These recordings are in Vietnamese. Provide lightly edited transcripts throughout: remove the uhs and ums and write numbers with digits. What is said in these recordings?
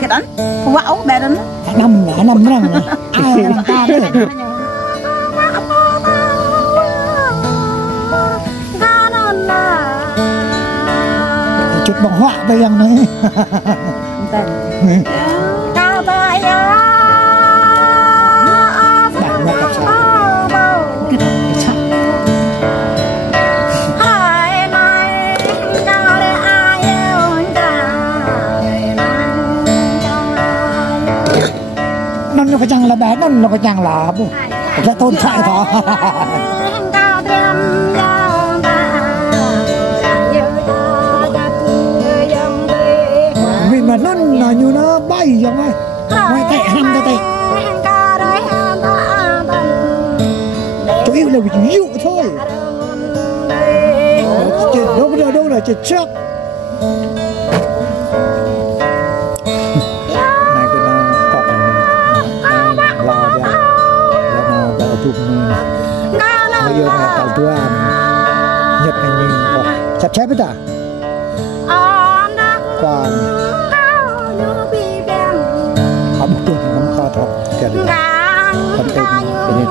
cái đó quạo bé đó nằm răng ai làm ta đấy chút bằng họa đây yang này nó cái chăng là bé nó cái chăng là bu cái tôn chạy đó vì mà nó là như nó bay giống ai ngoài tệ ham ra tệ chủ yếu là bị dụ thôi đâu là chết trước bây giờ là tàu tua Nhật này mình chặt chẽ với ta còn họ một tuần không kho thọc tiền còn tiền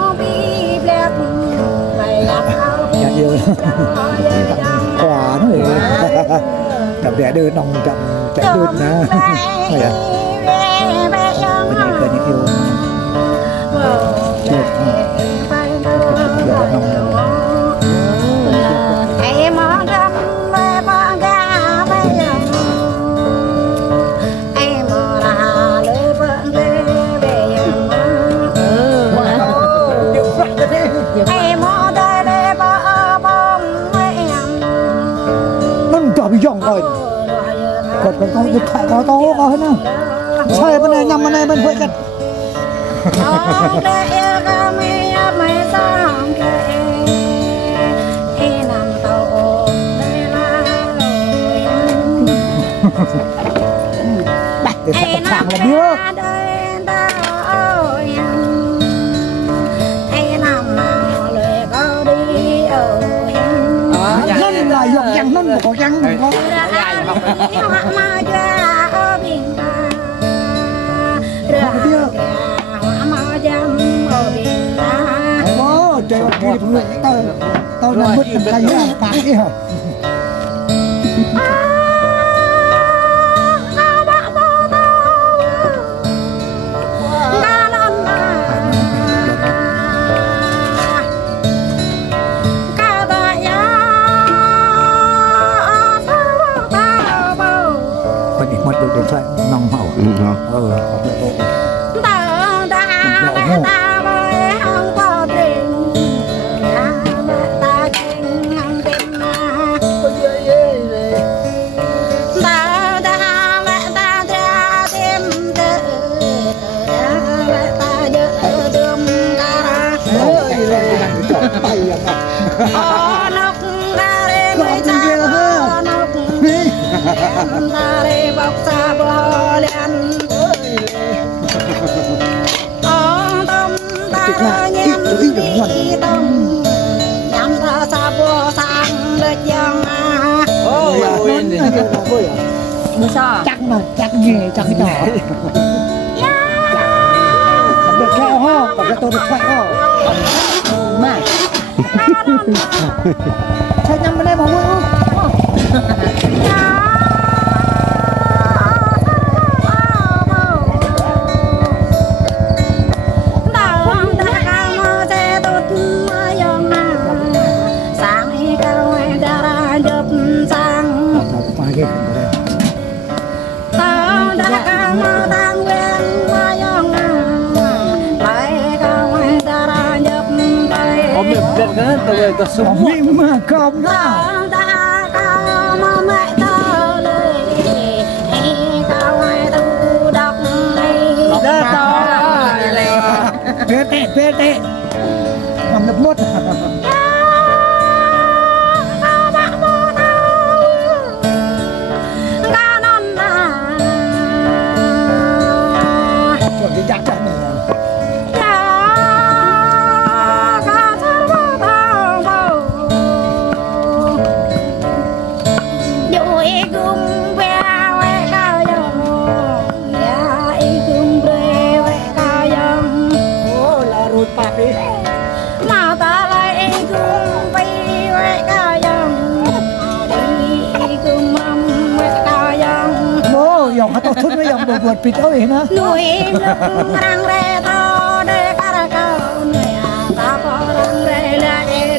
nhà yêu quà nó đập đẻ đưa nòng chậm chạy đưa nè này à bên này cần yêu dòng rồi còn có điện thoại có hết nữa xoay bên này nhằm bên này bên vậyกันđể thật sàng là biết nên là dọc dăng nên có dăng có tôi là mất cái gì phải hả điện thoại nòng hậu chắc nghề chắc cái trò được theo ha còn cái tôi được thoại ha mà chơi nhầm bên đây mà vui không tôi có súng mà không đó Pete nằm đập mốt đi chắc chắn ก็ทุนไม่ยอมบวชปิดเอาเองนะ หนุ่ยรังเรทอเดการะเกาหนุ่ยตาปอรังเรเล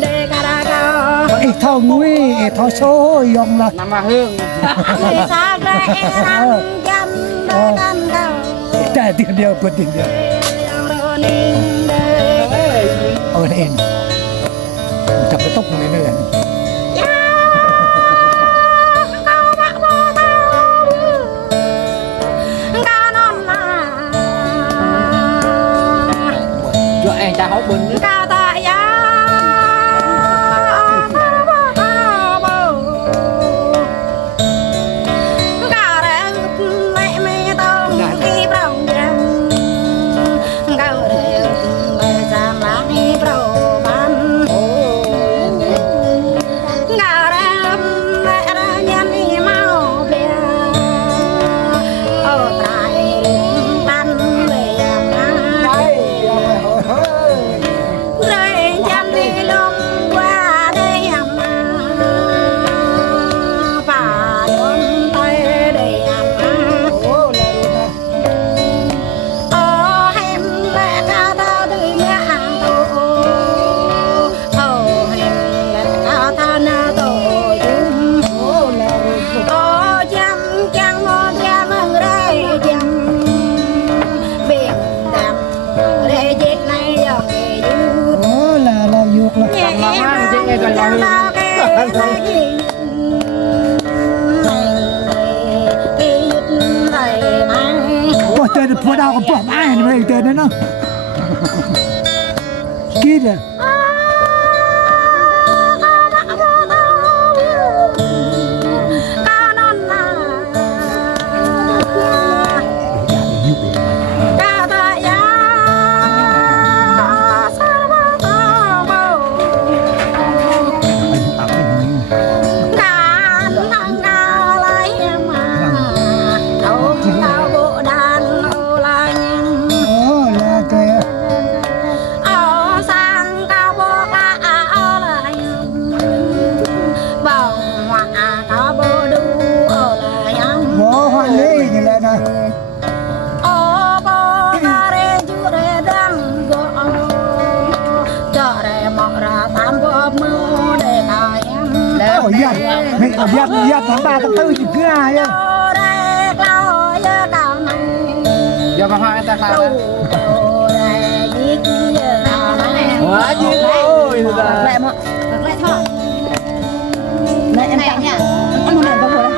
เดการะเกา ไอ้เท่างุ้ยไอ้เท่าโซ่ยองละ Nama hương หนุ่ยซากเรรังยันเดกันเกา แต่เดียวเปิดเดียวเองจับไปตกในเนื้อ Cho anh ta hốt bình nữa. Tên phô đào có bỏng ai này tên đấy nó kia kìa Giặt tháng 3 tháng 4 chỉ cứ ai á. Giờ mà hai ta sao? Quá dữ ôi là. Lại mọi. Lại thôi. Này em tặng nha. Ăn một lần vào rồi đấy.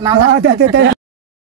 Nào